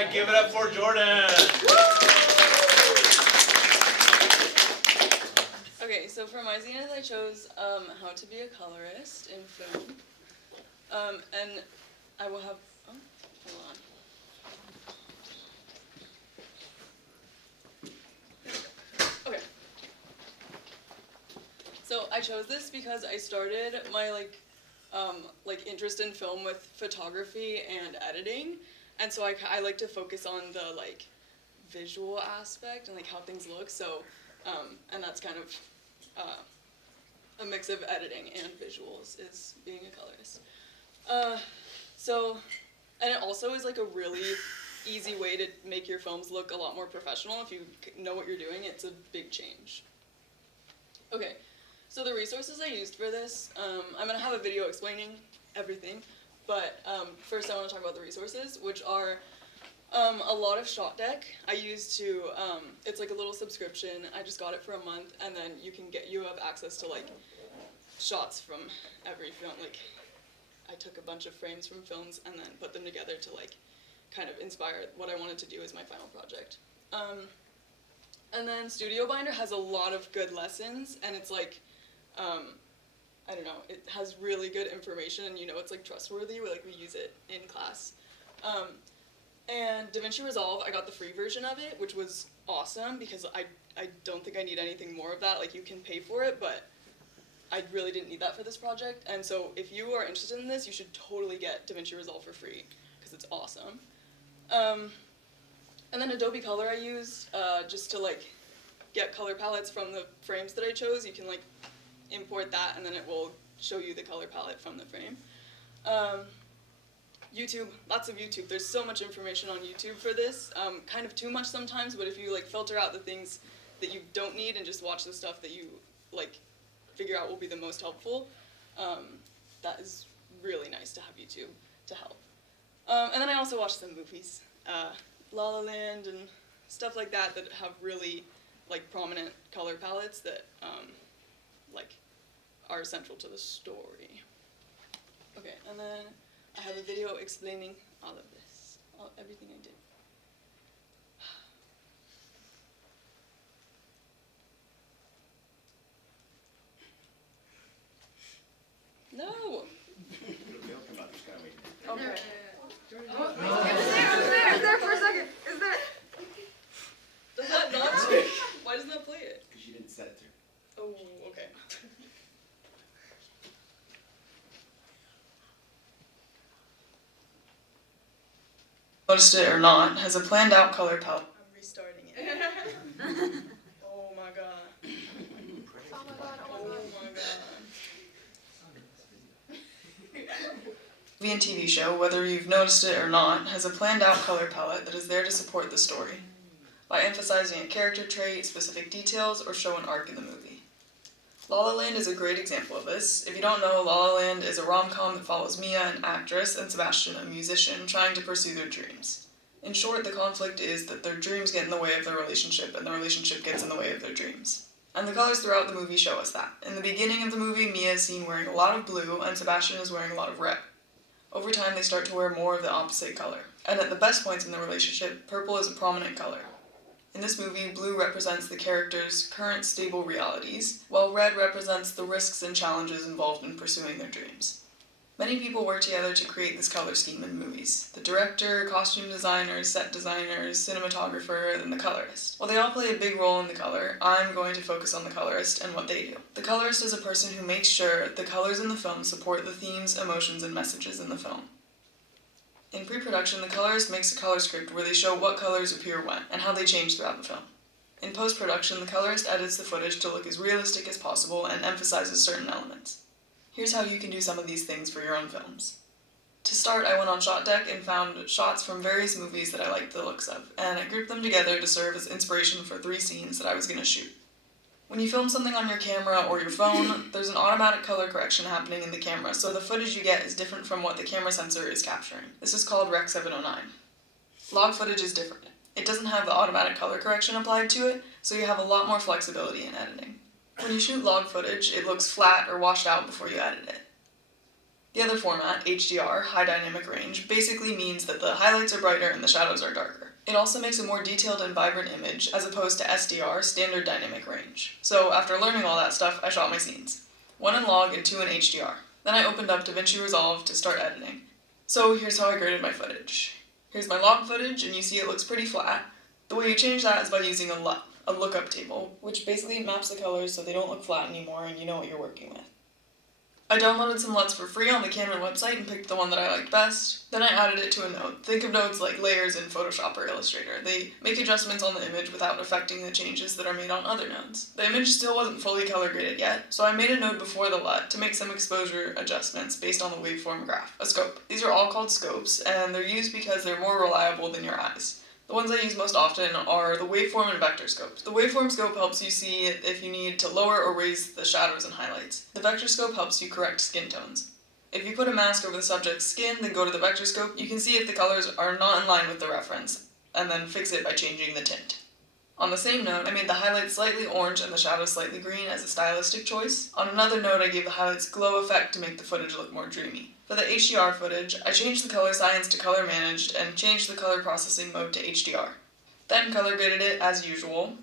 right, give it up for Jordan. Okay, so for my Zenith, I chose how to be a colorist in film. And I will have, oh, hold on. Okay. So I chose this because I started my interest in film with photography and editing, and so I like to focus on the visual aspect and how things look. So, and that's kind of a mix of editing and visuals is being a colorist. And it also is a really easy way to make your films look a lot more professional. If you know what you're doing, it's a big change. Okay, so the resources I used for this, I'm going to have a video explaining everything, but first I want to talk about the resources, which are a lot of Shot Deck. I used to, it's like a little subscription. I just got it for a month, and then you have access to shots from every film. I took a bunch of frames from films and then put them together to kind of inspire what I wanted to do as my final project. And then Studio Binder has a lot of good lessons, and it's I don't know, it has really good information, and it's trustworthy. We use it in class. And DaVinci Resolve, I got the free version of it, which was awesome because I don't think I need anything more of that. You can pay for it, but I really didn't need that for this project. And so if you are interested in this, you should totally get DaVinci Resolve for free because it's awesome. And then Adobe Color I used just to get color palettes from the frames that I chose. You can import that, and then it will show you the color palette from the frame. YouTube, lots of YouTube. There's so much information on YouTube for this. Kind of too much sometimes, but if you filter out the things that you don't need and just watch the stuff that you figure out will be the most helpful, that is really nice to have YouTube to help. And then I also watched some movies, La La Land and stuff like that have really prominent color palettes that are central to the story. Okay, and then I have a video explaining all of this, everything I did. No! They'll come out, just kind of wait. Okay. It was there for a second. Is there? Does that not play? Why doesn't that play it? Because you didn't set it to. Oh, okay. Noticed it or not, has a planned out color palette. I'm restarting it. Oh my god. Oh my god. Oh my god. TV and TV show, whether you've noticed it or not, has a planned out color palette that is there to support the story, by emphasizing a character trait, specific details, or show an arc in the movie. La La Land is a great example of this. If you don't know, La La Land is a rom-com that follows Mia, an actress, and Sebastian, a musician, trying to pursue their dreams. In short, the conflict is that their dreams get in the way of their relationship, and the relationship gets in the way of their dreams. And the colors throughout the movie show us that. In the beginning of the movie, Mia is seen wearing a lot of blue, and Sebastian is wearing a lot of red. Over time, they start to wear more of the opposite color. And at the best points in the relationship, purple is a prominent color. In this movie, blue represents the characters' current stable realities, while red represents the risks and challenges involved in pursuing their dreams. Many people work together to create this color scheme in movies. The director, costume designers, set designers, cinematographer, and the colorist. While they all play a big role in the color, I'm going to focus on the colorist and what they do. The colorist is a person who makes sure the colors in the film support the themes, emotions, and messages in the film. In pre-production, the colorist makes a color script where they show what colors appear when, and how they change throughout the film. In post-production, the colorist edits the footage to look as realistic as possible and emphasizes certain elements. Here's how you can do some of these things for your own films. To start, I went on Shot Deck and found shots from various movies that I liked the looks of, and I grouped them together to serve as inspiration for 3 scenes that I was going to shoot. When you film something on your camera or your phone, there's an automatic color correction happening in the camera, so the footage you get is different from what the camera sensor is capturing. This is called Rec. 709. Log footage is different. It doesn't have the automatic color correction applied to it, so you have a lot more flexibility in editing. When you shoot log footage, it looks flat or washed out before you edit it. The other format, HDR, high dynamic range, basically means that the highlights are brighter and the shadows are darker. It also makes a more detailed and vibrant image as opposed to SDR, standard dynamic range. So after learning all that stuff, I shot my scenes. 1 in log and 2 in HDR. Then I opened up DaVinci Resolve to start editing. So here's how I graded my footage. Here's my log footage, and you see it looks pretty flat. The way you change that is by using a lookup table, which basically maps the colors so they don't look flat anymore and you know what you're working with. I downloaded some LUTs for free on the Canon website and picked the one that I liked best. Then I added it to a node. Think of nodes like layers in Photoshop or Illustrator. They make adjustments on the image without affecting the changes that are made on other nodes. The image still wasn't fully color graded yet, so I made a node before the LUT to make some exposure adjustments based on the waveform graph, a scope. These are all called scopes, and they're used because they're more reliable than your eyes. The ones I use most often are the waveform and vector scopes. The waveform scope helps you see if you need to lower or raise the shadows and highlights. The vector scope helps you correct skin tones. If you put a mask over the subject's skin, then go to the vector scope, you can see if the colors are not in line with the reference, and then fix it by changing the tint. On the same note, I made the highlights slightly orange and the shadows slightly green as a stylistic choice. On another note, I gave the highlights glow effect to make the footage look more dreamy. For the HDR footage, I changed the color science to color managed and changed the color processing mode to HDR. Then color graded it as usual.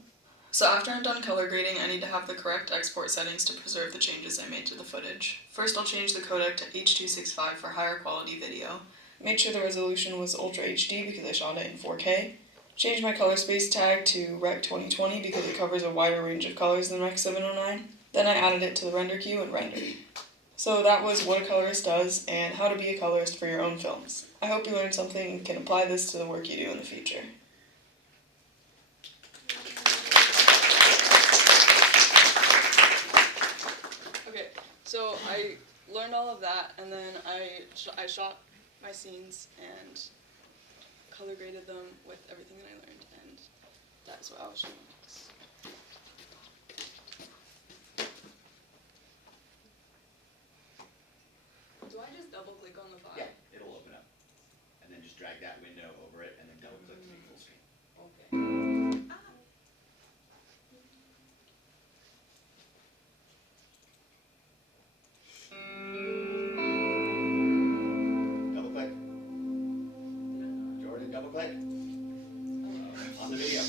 So after I'm done color grading, I need to have the correct export settings to preserve the changes I made to the footage. First I'll change the codec to H.265 for higher quality video. Made sure the resolution was Ultra HD because I shot it in 4K. Changed my color space tag to Rec 2020 because it covers a wider range of colors than Rec 709. Then I added it to the render queue and rendered. So that was what a colorist does and how to be a colorist for your own films. I hope you learned something and can apply this to the work you do in the future. Okay, so I learned all of that and then I shot my scenes and color graded them with everything that I learned, and that's what I was showing next. Do I just double click on the file? Yeah, it'll open up. And then just drag that window over it and then double click to make full screen. Okay. Double click. Jordan, double click. On the video.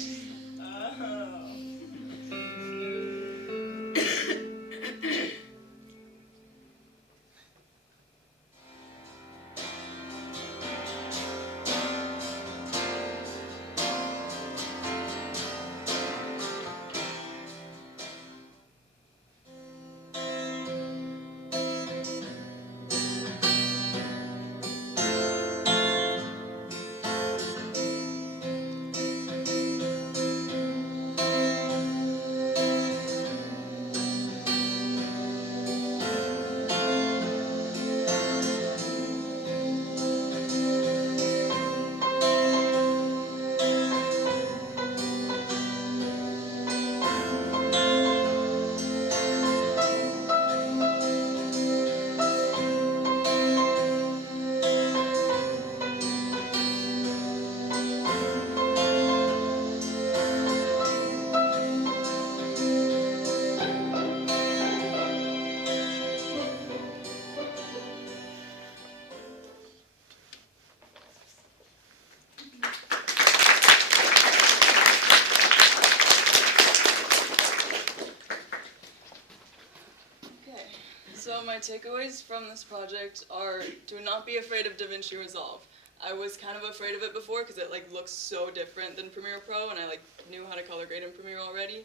So my takeaways from this project are: do not be afraid of DaVinci Resolve. I was kind of afraid of it before because it looks so different than Premiere Pro, and I knew how to color grade in Premiere already.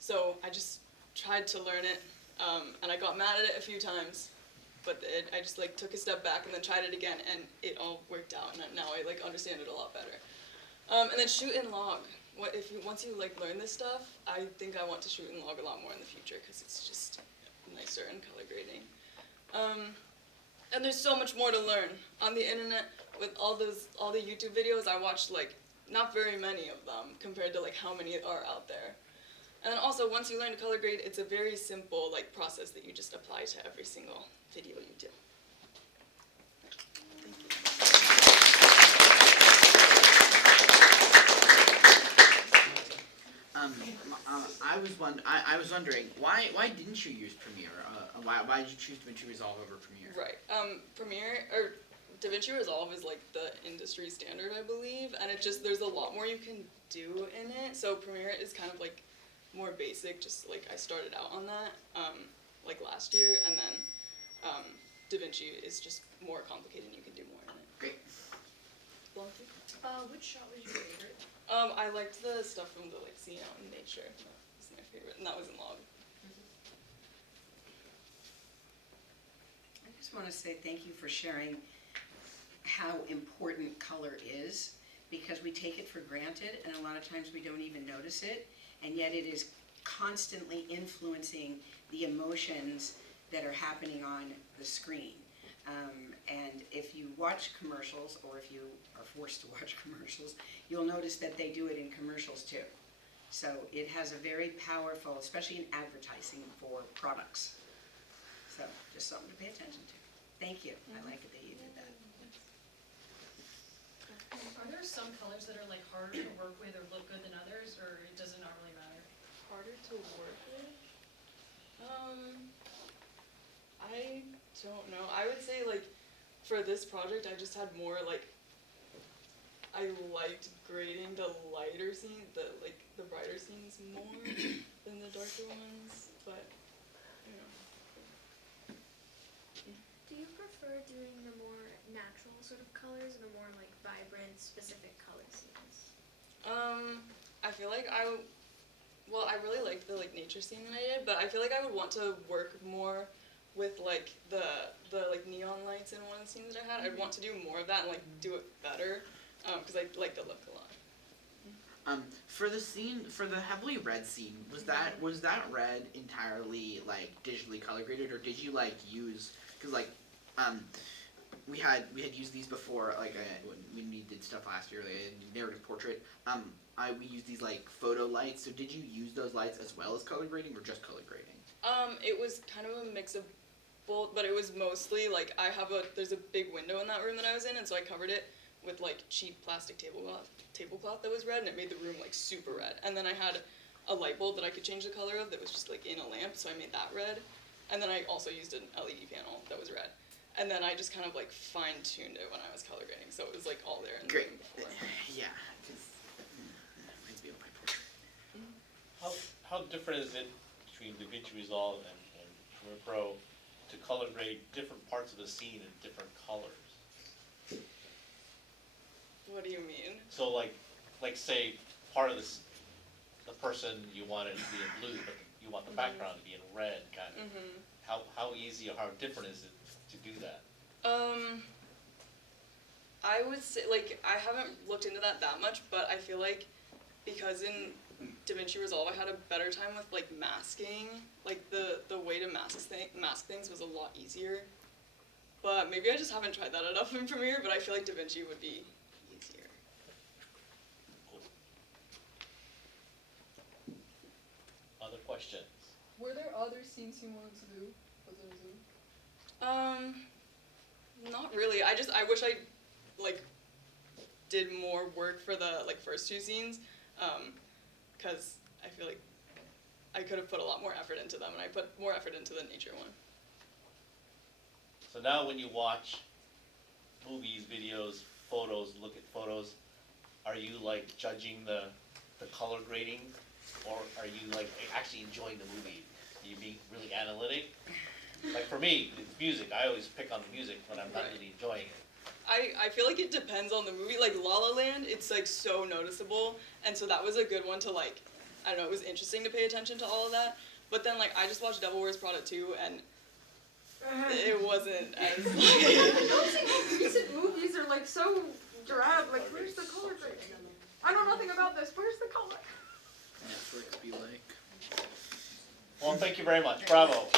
So I just tried to learn it, and I got mad at it a few times, but I just took a step back and then tried it again, and it all worked out, and now I understand it a lot better. And then shoot in log. Once you learn this stuff, I think I want to shoot in log a lot more in the future because it's just nicer in color grading. And there's so much more to learn on the internet. With all the YouTube videos, I watched not very many of them compared to how many are out there. And then also, once you learn to color grade, it's a very simple process that you just apply to every single video you do. Thank you. I was I was wondering why didn't you use Premiere? Why did you choose DaVinci Resolve over Premiere? Right. Premiere or DaVinci Resolve is like the industry standard, I believe, and it just there's a lot more you can do in it. So Premiere is kind of like more basic. Just like I started out on that like last year, and then DaVinci is just more complicated and you can do more in it. Great. Blanky? Which shot was your favorite? I liked the stuff from the like scene out in nature. That was my favorite, and that was in log. I just want to say thank you for sharing how important color is, because we take it for granted and a lot of times we don't even notice it, and yet it is constantly influencing the emotions that are happening on the screen. And if you watch commercials, or if you are forced to watch commercials, you'll notice that they do it in commercials too. So it has a very powerful, especially in advertising for products. So just something to pay attention to. Thank you. I like it that you did that. Are there some colors that are like harder to work with or look good than others, or it does it not really matter? Harder to work with? I don't know. I would say like for this project I just had more like I liked grading the lighter scene, the brighter scenes more than the darker ones, but you know. Do you prefer doing the more natural sort of colors and the more like vibrant, specific color scenes? I feel like I really liked the like nature scene that I did, but I feel like I would want to work more with like the like neon lights in one of the scenes that I had. I'd want to do more of that and like do it better, because I like the look a lot. For the heavily red scene, was that red entirely like digitally color graded, or did you like use, because like we had used these before, like when we did stuff last year, like a narrative portrait. We used these like photo lights. So did you use those lights as well as color grading, or just color grading? It was kind of a mix of both, but it was mostly like there's a big window in that room that I was in, and so I covered it with like cheap plastic tablecloth that was red, and it made the room like super red. And then I had a light bulb that I could change the color of that was just like in a lamp, so I made that red. And then I also used an LED panel that was red. And then I just kind of like fine-tuned it when I was color grading, so it was like all there in the room before. Yeah, reminds me of my portrait. How different is it between DaVinci Resolve and Premiere Pro to color grade different parts of the scene in different colors? What do you mean? So like say part of the person you want it to be in blue, but you want the background to be in red, kind of. How easy or how different is it to do that? I would say, like, I haven't looked into that much, but I feel like because in DaVinci Resolve I had a better time with like masking, like the way to mask things was a lot easier. But maybe I just haven't tried that enough in Premiere, but I feel like DaVinci would be easier. Other questions? Were there other scenes you wanted to do other than Zoom? Not really. I wish I like did more work for the like first two scenes, because I feel like I could have put a lot more effort into them, and I put more effort into the nature one. So now when you watch movies, videos, photos, look at photos, are you like judging the color grading, or are you like actually enjoying the movie? Are you being really analytic? Like for me, it's music. I always pick on the music when I'm not really enjoying it. I feel like it depends on the movie. Like La La Land, it's like so noticeable, and so that was a good one to like, I don't know, it was interesting to pay attention to all of that. But then like I just watched Devil Wears Prada 2, and it wasn't as like... Those recent movies are like so drab, like where's the color grading? I know nothing about this, where's the color? Netflix be like. Well, thank you very much. Bravo.